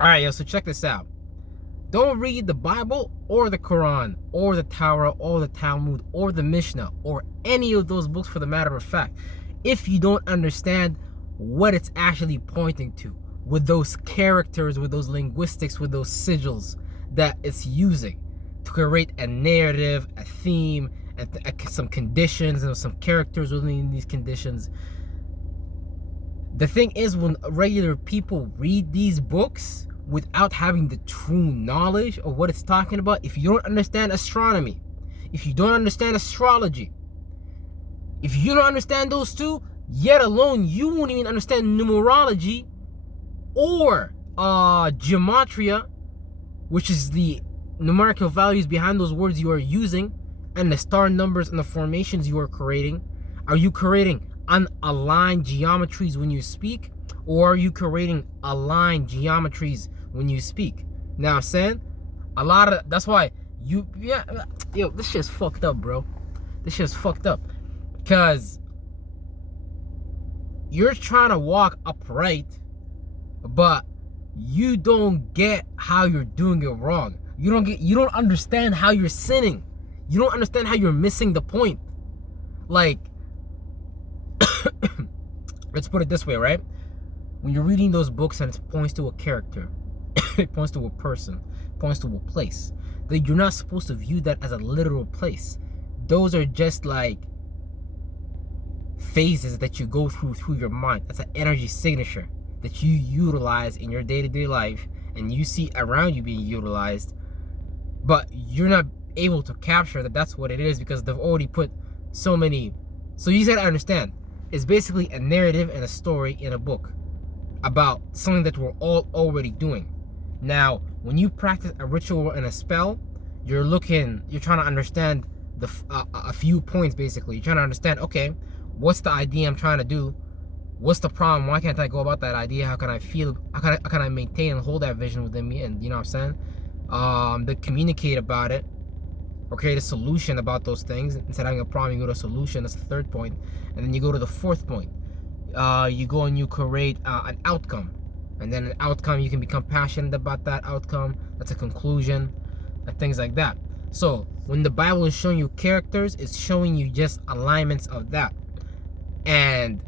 All right, yo, so check this out. Don't read the Bible or the Quran or the Torah or the Talmud or the Mishnah or any of those books for the matter of fact if you don't understand what it's actually pointing to with those characters, with those linguistics, with those sigils that it's using to create a narrative, a theme, and some conditions and some characters within these conditions. The thing is, when regular people read these books without having the true knowledge of what it's talking about, if you don't understand astronomy, if you don't understand astrology, if you don't understand those two, yet alone you won't even understand numerology or gematria, which is the numerical values behind those words you are using, and the star numbers and the formations you are creating. Are you creating unaligned geometries when you speak, or are you creating aligned geometries when you speak? Now I'm saying a lot of that's why yo, this shit's fucked up, bro. This shit's fucked up because you're trying to walk upright, but you don't get how you're doing it wrong. You don't understand how you're sinning. You don't understand how you're missing the point. Like, let's put it this way, right? When you're reading those books and it points to a character, it points to a person, it points to a place, that you're not supposed to view that as a literal place. Those are just like phases that you go through your mind. That's an energy signature that you utilize in your day-to-day life and you see around you being utilized, but you're not able to capture that that's what it is because they've already put so many. So you gotta understand, it's basically a narrative and a story in a book about something that we're all already doing. Now, when you practice a ritual and a spell, you're trying to understand a few points. Basically, you're trying to understand, okay, what's the idea I'm trying to do? What's the problem? Why can't I go about that idea? How can I feel? How can I maintain and hold that vision within me? And you know what I'm saying? To communicate about it or create a solution about those things. Instead of having a problem, you go to a solution. That's the third point. And then you go to the fourth point. You go and you create an outcome. And then an outcome, you can become passionate about that outcome. That's a conclusion and things like that. So when the Bible is showing you characters, it's showing you just alignments of that. And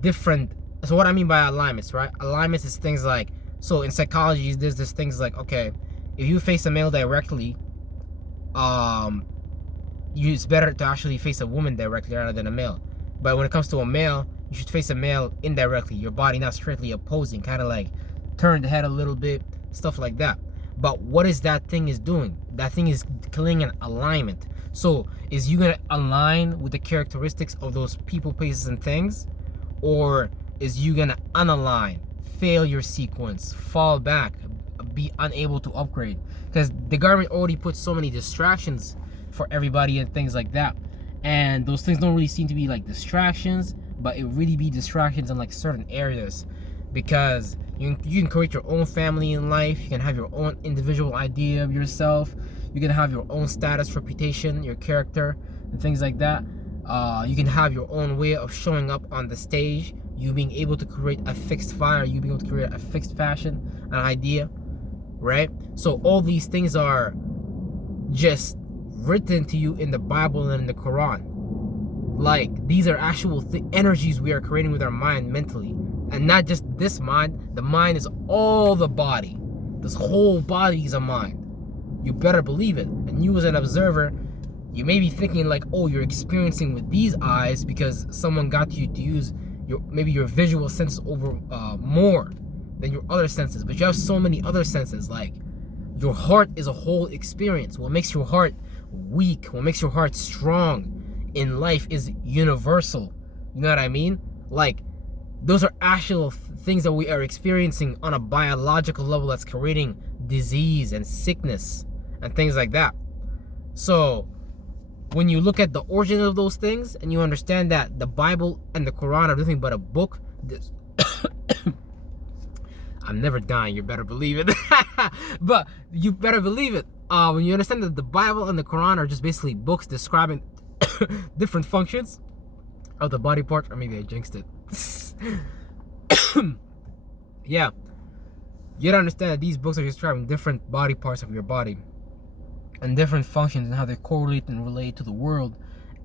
different. So what I mean by alignments, right? Alignments is things like, so in psychology, there's this things like, okay, if you face a male directly, it's better to actually face a woman directly rather than a male. But when it comes to a male, you should face a male indirectly, your body not straightly opposing, kind of like turn the head a little bit, stuff like that. But what is that thing is doing? That thing is killing an alignment. So is you gonna align with the characteristics of those people, places, and things, or is you gonna unalign, fail your sequence, fall back, be unable to upgrade? Because the government already put so many distractions for everybody and things like that, and those things don't really seem to be like distractions, but it really be distractions in like certain areas, because you can create your own family in life, you can have your own individual idea of yourself, you can have your own status, reputation, your character, and things like that. You can have your own way of showing up on the stage, you being able to create a fixed fire, you being able to create a fixed fashion, an idea, right? So all these things are just written to you in the Bible and in the Quran. Like, these are actual energies we are creating with our mind mentally, and not just this mind. The mind is all the body. This whole body is a mind. You better believe it. And you as an observer, you may be thinking like, oh, you're experiencing with these eyes because someone got you to use maybe your visual senses over more than your other senses, but you have so many other senses. Like, your heart is a whole experience. What makes your heart weak, what makes your heart strong in life is universal. You know what I mean? Like, those are actual things that we are experiencing on a biological level that's creating disease and sickness and things like that. So when you look at the origin of those things and you understand that the Bible and the Quran are nothing but a book, I'm never dying, you better believe it. But you better believe it. When you understand that the Bible and the Quran are just basically books describing different functions of the body part, or maybe I jinxed it. Yeah, You gotta understand that these books are describing different body parts of your body and different functions and how they correlate and relate to the world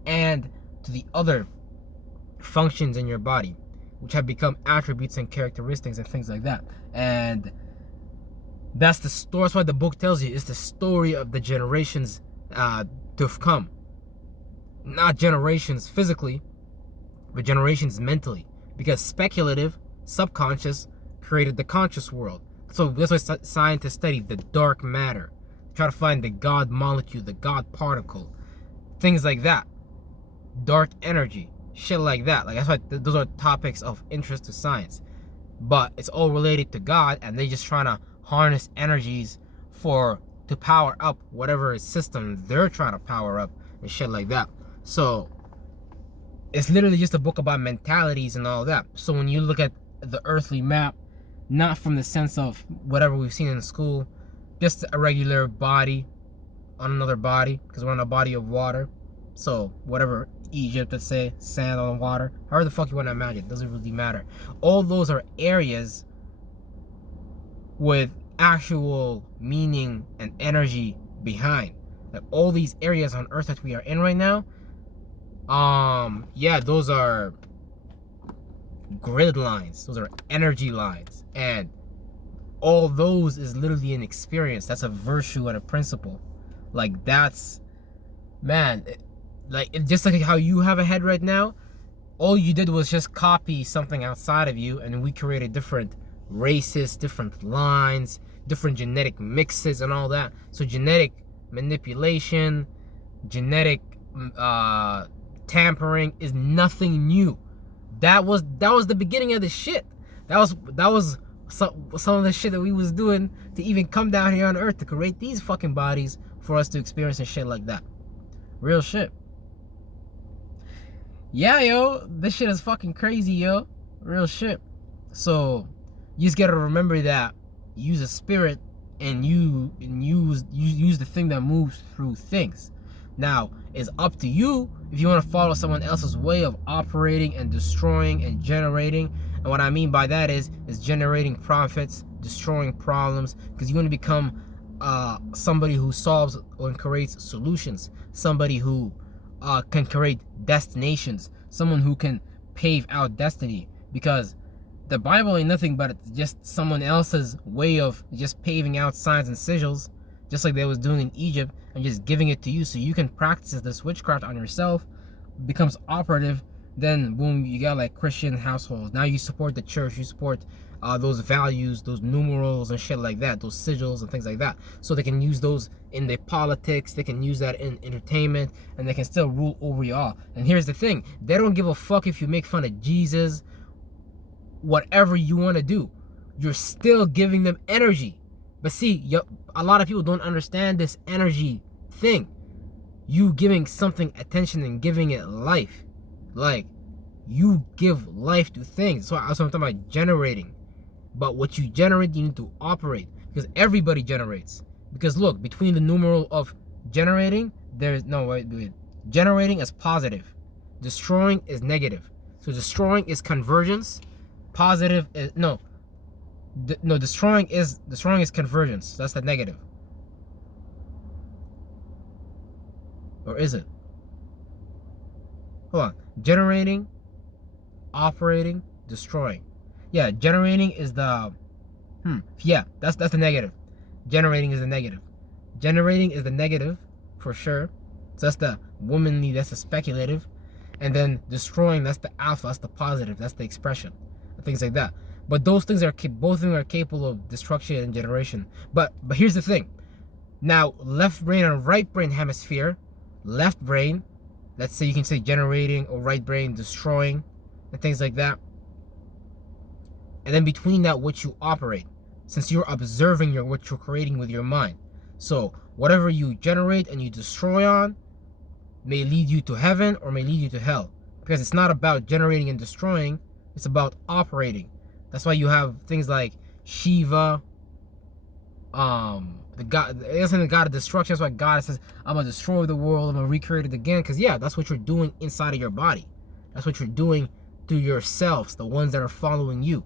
and to the other functions in your body, which have become attributes and characteristics and things like that. And that's the story. That's why the book tells you it's the story of the generations to have come. Not generations physically, but generations mentally. Because speculative, subconscious, created the conscious world. So that's why scientists study the dark matter. Try to find the God molecule, the God particle, things like that. Dark energy, shit like that. Like that's why those are topics of interest to science. But it's all related to God, and they're just trying to harness energies to power up whatever system they're trying to power up and shit like that. So it's literally just a book about mentalities and all that. So when you look at the earthly map, not from the sense of whatever we've seen in school, just a regular body on another body, because we're on a body of water. So whatever Egypt, let's say, sand on water, however the fuck you want to imagine, it doesn't really matter. All those are areas with actual meaning and energy behind. Like all these areas on earth that we are in right now, yeah, those are grid lines, those are energy lines, and all those is literally an experience. That's a virtue and a principle. Like that's, man, just like how you have a head right now, all you did was just copy something outside of you, and we created different races, different lines, different genetic mixes and all that. So genetic manipulation, genetic tampering is nothing new. That was the beginning of the shit. That was some of the shit that we was doing to even come down here on earth to create these fucking bodies for us to experience and shit like that. Real shit. Yeah, yo, this shit is fucking crazy, yo. Real shit. So you just gotta remember that. Use a spirit and use the thing that moves through things. Now, it's up to you if you want to follow someone else's way of operating and destroying and generating. And what I mean by that is generating profits, destroying problems, because you want to become somebody who solves and creates solutions, somebody who can create destinations, someone who can pave out destiny. Because the Bible ain't nothing but just someone else's way of just paving out signs and sigils, just like they was doing in Egypt, and just giving it to you so you can practice this witchcraft on yourself, becomes operative. Then boom, you got like Christian households. Now you support the church, you support those values, those numerals and shit like that, those sigils and things like that. So they can use those in their politics, they can use that in entertainment, and they can still rule over you all. And here's the thing, they don't give a fuck if you make fun of Jesus, whatever you want to do. You're still giving them energy. But see, a lot of people don't understand this energy thing. You giving something attention and giving it life. Like, you give life to things. So I'm talking about generating. But what you generate, you need to operate. Because everybody generates. Because look, between the numeral of generating, there's no way. Generating is positive. Destroying is negative. So destroying is convergence. Positive is destroying is convergence. That's the negative. Or is it? Hold on. Generating, operating, destroying. Yeah, generating is the yeah, that's the negative. Generating is the negative. Generating is the negative for sure. So that's the womanly, that's the speculative. And then destroying, that's the alpha, that's the positive, that's the expression. Things like that. But those things both of them are capable of destruction and generation. But here's the thing. Now, left brain and right brain hemisphere, left brain, let's say you can say generating, or right brain destroying and things like that. And then between that, what you operate, since you're observing what you're creating with your mind. So whatever you generate and you destroy on may lead you to heaven or may lead you to hell. Because it's not about generating and destroying, it's about operating. That's why you have things like Shiva, the god, isn't the god of destruction. That's why God says, I'm gonna destroy the world, I'm gonna recreate it again. Because yeah, that's what you're doing inside of your body. That's what you're doing to yourselves, the ones that are following you.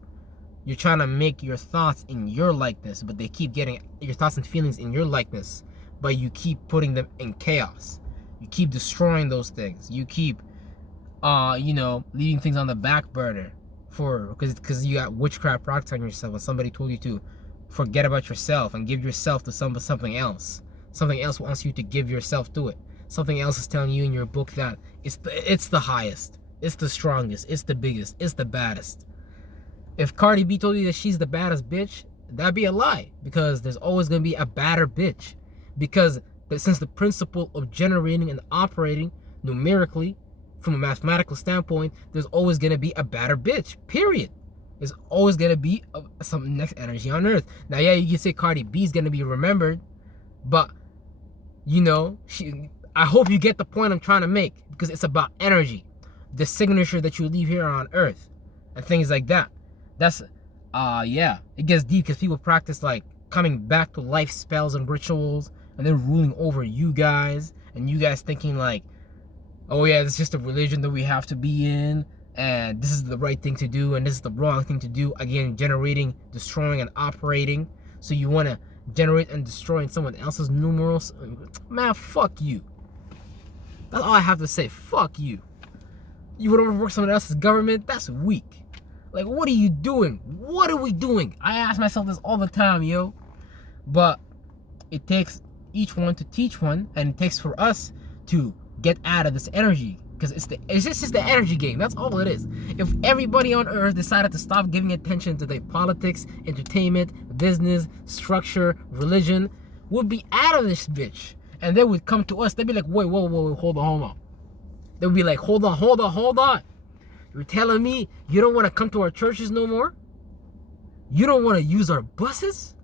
You're trying to make your thoughts in your likeness, but they keep getting your thoughts and feelings in your likeness, but you keep putting them in chaos. You keep destroying those things. You keep, leaving things on the back burner because you got witchcraft practice on yourself, and somebody told you to forget about yourself and give yourself to something else. Something else wants you to give yourself to it. Something else is telling you in your book that it's the highest, it's the strongest, it's the biggest, it's the baddest. If Cardi B told you that she's the baddest bitch, that'd be a lie, because there's always gonna be a badder bitch. Because since the principle of generating and operating numerically from a mathematical standpoint, there's always gonna be a badder bitch. Period. There's always gonna be some next energy on Earth. Now, yeah, you can say Cardi B's gonna be remembered, but I hope you get the point I'm trying to make, because it's about energy, the signature that you leave here on Earth, and things like that. That's it gets deep, because people practice like coming back to life spells and rituals, and then ruling over you guys, and you guys thinking like, oh yeah, it's just a religion that we have to be in, and this is the right thing to do, and this is the wrong thing to do. Again, generating, destroying, and operating. So you want to generate and destroy in someone else's numerals? Man, fuck you. That's all I have to say. Fuck you. You would overwork someone else's government? That's weak. Like, what are you doing? What are we doing? I ask myself this all the time, yo. But it takes each one to teach one, and it takes for us to get out of this energy, because it's just the energy game. That's all it is. If everybody on Earth decided to stop giving attention to their politics, entertainment, business, structure, religion, we'd be out of this bitch. And they would come to us. They'd be like, wait, whoa, hold on. They'd be like, hold on. You're telling me you don't want to come to our churches no more? You don't want to use our buses?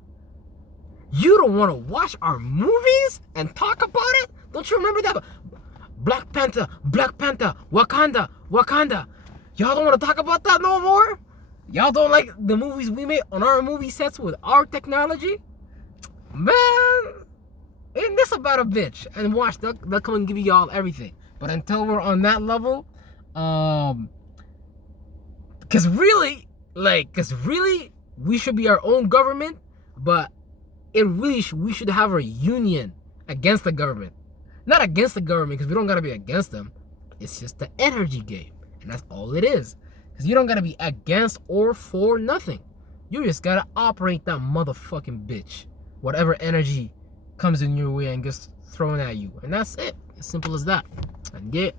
You don't want to watch our movies and talk about it? Don't you remember that? Black Panther, Wakanda. Y'all don't want to talk about that no more? Y'all don't like the movies we made on our movie sets with our technology? Man, ain't this about a bitch? And watch, they'll come and give y'all everything. But until we're on that level, because really, we should be our own government, but we should have a union against the government. Not against the government, because we don't gotta be against them. It's just the energy game, and that's all it is. Because you don't gotta be against or for nothing. You just gotta operate that motherfucking bitch. Whatever energy comes in your way and gets thrown at you, and that's it. As simple as that. And yeah.